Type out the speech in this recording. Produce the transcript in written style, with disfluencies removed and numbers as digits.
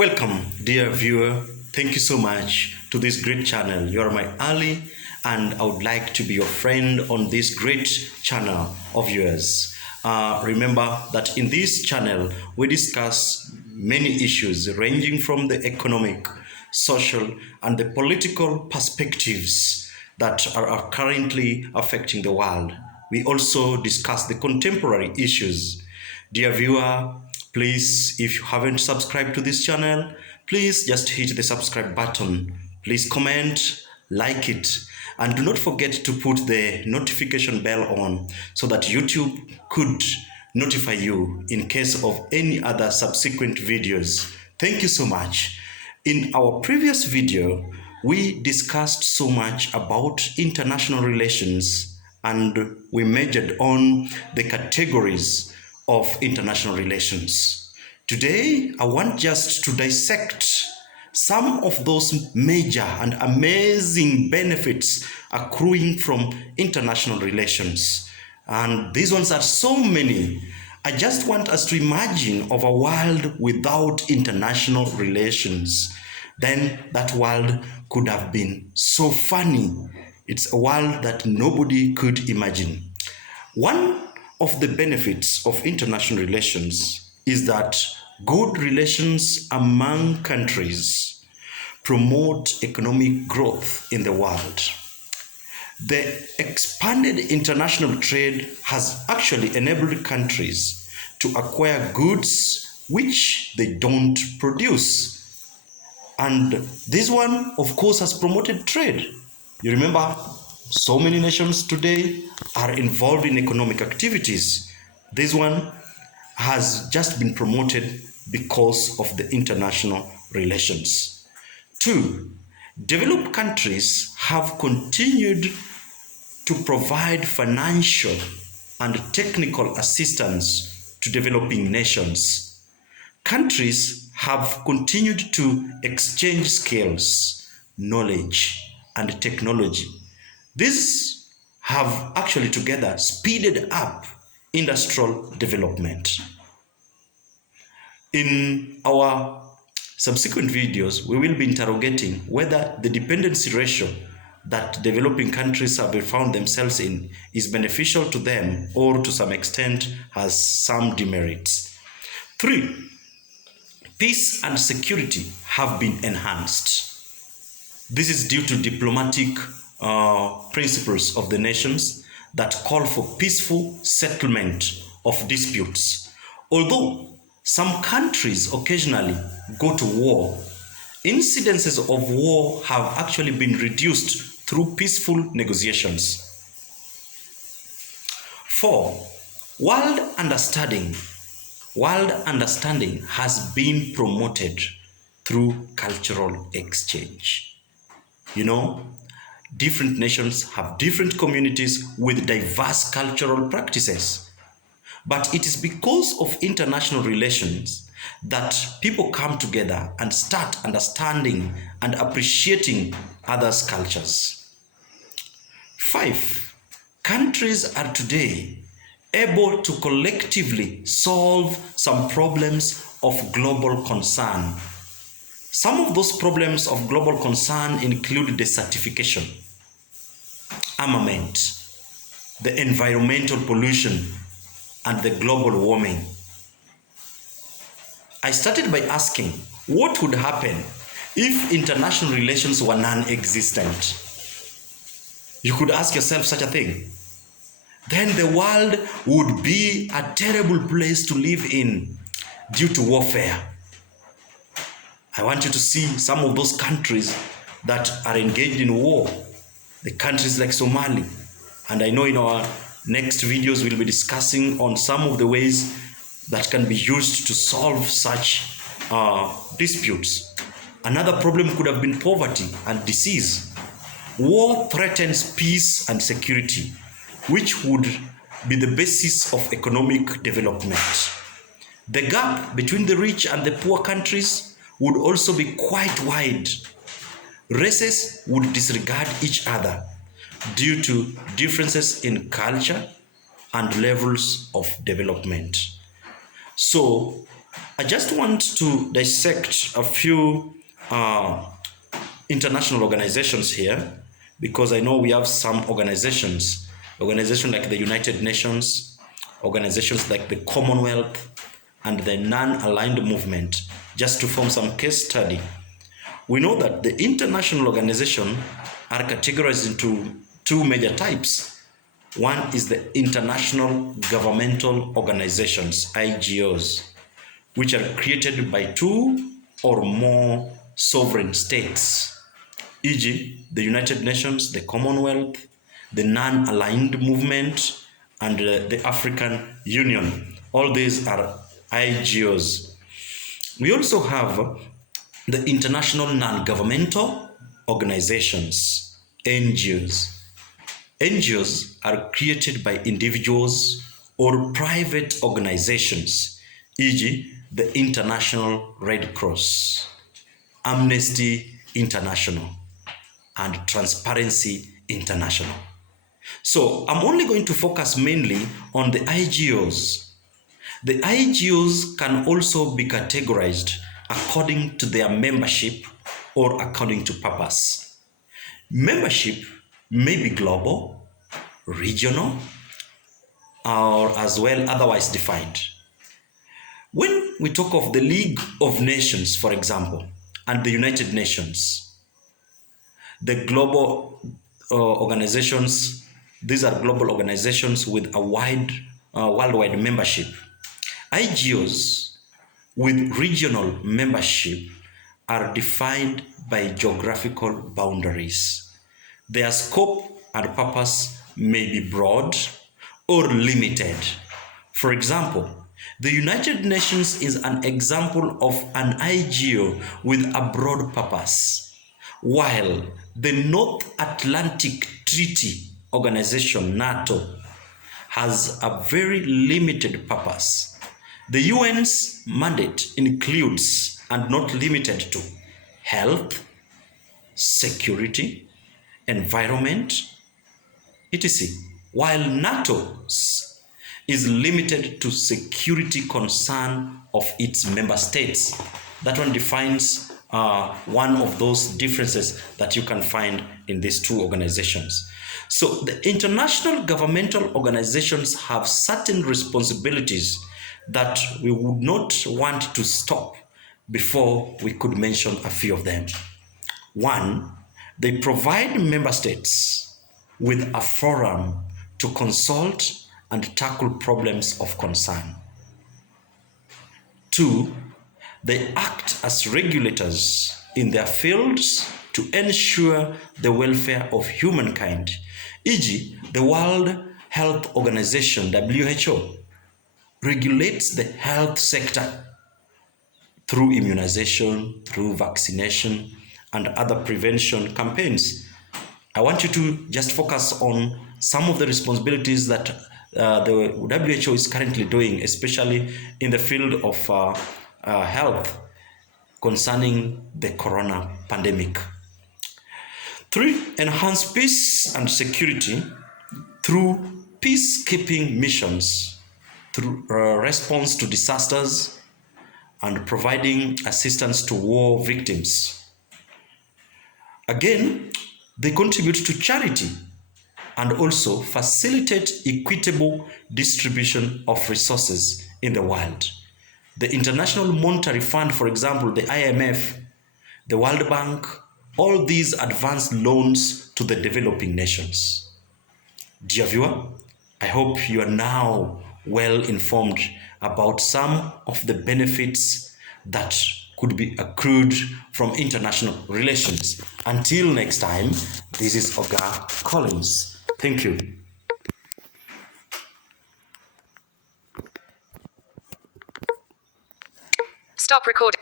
Welcome, dear viewer. Thank you so much to this great channel. You are my ally, and I would like to be your friend on this great channel of yours. Remember that in this channel, we discuss many issues ranging from the economic, social, and the political perspectives that are currently affecting the world. We also discuss the contemporary issues. Dear viewer, please, if you haven't subscribed to this channel, please just hit the subscribe button. Please comment, like it, and do not forget to put the notification bell on so that YouTube could notify you in case of any other subsequent videos. Thank you so much. In our previous video, we discussed so much about international relations, and we majored on the categories of international relations. Today, I want just to dissect some of those major and amazing benefits accruing from international relations. And these ones are so many. I just want us to imagine of a world without international relations. Then that world could have been so funny. It's a world that nobody could imagine. One of the benefits of international relations is that good relations among countries promote economic growth in the world. The expanded international trade has actually enabled countries to acquire goods which they don't produce. And this one, of course, has promoted trade. You remember, so many nations today are involved in economic activities. This one has just been promoted because of the international relations. 2, developed countries have continued to provide financial and technical assistance to developing nations. Countries have continued to exchange skills, knowledge, and technology. These have actually together speeded up industrial development. In our subsequent videos, we will be interrogating whether the dependency ratio that developing countries have found themselves in is beneficial to them or to some extent has some demerits. 3, peace and security have been enhanced. This is due to diplomatic principles of the nations that call for peaceful settlement of disputes. Although some countries occasionally go to war, incidences of war have actually been reduced through peaceful negotiations. 4, world understanding. World understanding has been promoted through cultural exchange. You know, different nations have different communities with diverse cultural practices. But it is because of international relations that people come together and start understanding and appreciating others' cultures. 5, countries are today able to collectively solve some problems of global concern. Some of those problems of global concern include desertification, armament, the environmental pollution, and the global warming. I started by asking, what would happen if international relations were non-existent? You could ask yourself such a thing. Then the world would be a terrible place to live in due to warfare. I want you to see some of those countries that are engaged in war, the countries like Somalia. And I know in our next videos we'll be discussing on some of the ways that can be used to solve such disputes. Another problem could have been poverty and disease. War threatens peace and security, which would be the basis of economic development. The gap between the rich and the poor countries would also be quite wide. Races would disregard each other due to differences in culture and levels of development. So, I just want to dissect a few international organizations here, because I know we have some organizations like the United Nations, organizations like the Commonwealth, and the non-aligned movement, just to form some case study. We know that the international organization are categorized into two major types. One is the international governmental organizations, IGOs, which are created by two or more sovereign states, e.g., the United Nations, the Commonwealth, the non-aligned movement, and the African Union. All these are IGOs. We also have the international non-governmental organizations, NGOs. NGOs are created by individuals or private organizations, e.g., the International Red Cross, Amnesty International, and Transparency International. So I'm only going to focus mainly on the IGOs. The IGOs can also be categorized according to their membership or according to purpose. Membership may be global, regional, or as well otherwise defined. When we talk of the League of Nations, for example, and the United Nations, the global organizations, these are global organizations with a wide worldwide membership. IGOs with regional membership are defined by geographical boundaries. Their scope and purpose may be broad or limited. For example, the United Nations is an example of an IGO with a broad purpose, while the North Atlantic Treaty Organization, NATO, has a very limited purpose. The UN's mandate includes and not limited to health, security, environment, etc., while NATO's is limited to security concern of its member states. That one defines one of those differences that you can find in these two organizations. So the international governmental organizations have certain responsibilities that we would not want to stop before we could mention a few of them. One, they provide member states with a forum to consult and tackle problems of concern. Two, they act as regulators in their fields to ensure the welfare of humankind, e.g., the World Health Organization, WHO, regulates the health sector through immunization, through vaccination, and other prevention campaigns. I want you to just focus on some of the responsibilities that the WHO is currently doing, especially in the field of health concerning the corona pandemic. Three, enhance peace and security through peacekeeping missions, through response to disasters, and providing assistance to war victims. Again, they contribute to charity and also facilitate equitable distribution of resources in the world. The International Monetary Fund, for example, the IMF, the World Bank, all these advance loans to the developing nations. Dear viewer, I hope you are now well informed about some of the benefits that could be accrued from international relations. Until next time, this is Oga Collins. Thank you. Stop recording.